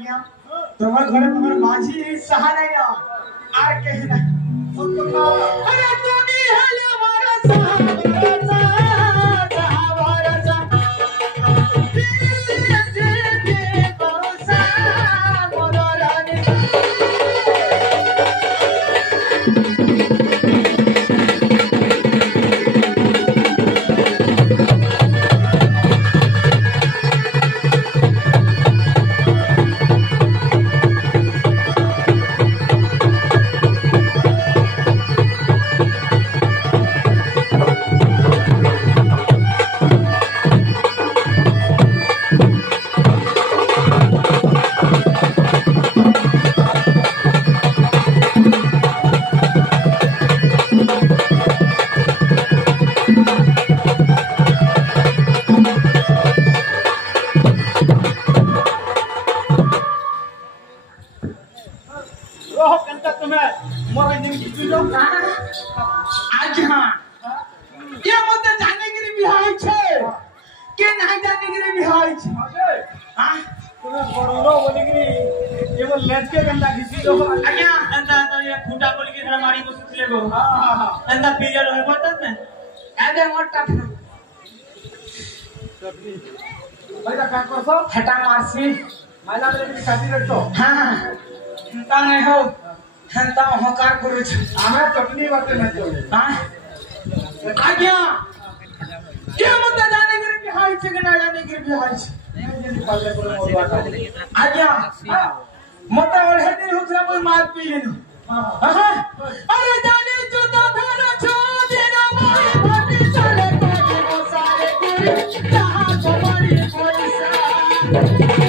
आज्ञा तुम्हारे घरे तुम्हारे माझी सहा नहीं ना आर कहीं नहीं अरे तूने हेलो हमारा सहा हटा मारसी मला मेरे काटी रखतो हां हंता नहीं हो हंता होकार करू छ आमे चटनी बाटे न चले हां आज्ञा के मत जाने के बिहार से के ना जाने के बिहार से पाले को मोर बात आज्ञा मत और है दिन हुकरा कोई मार पी लेनो हां अरे जाने जो तो धन छो देना मोर भाटी साले को सारे के जहां तुम्हारी पैसा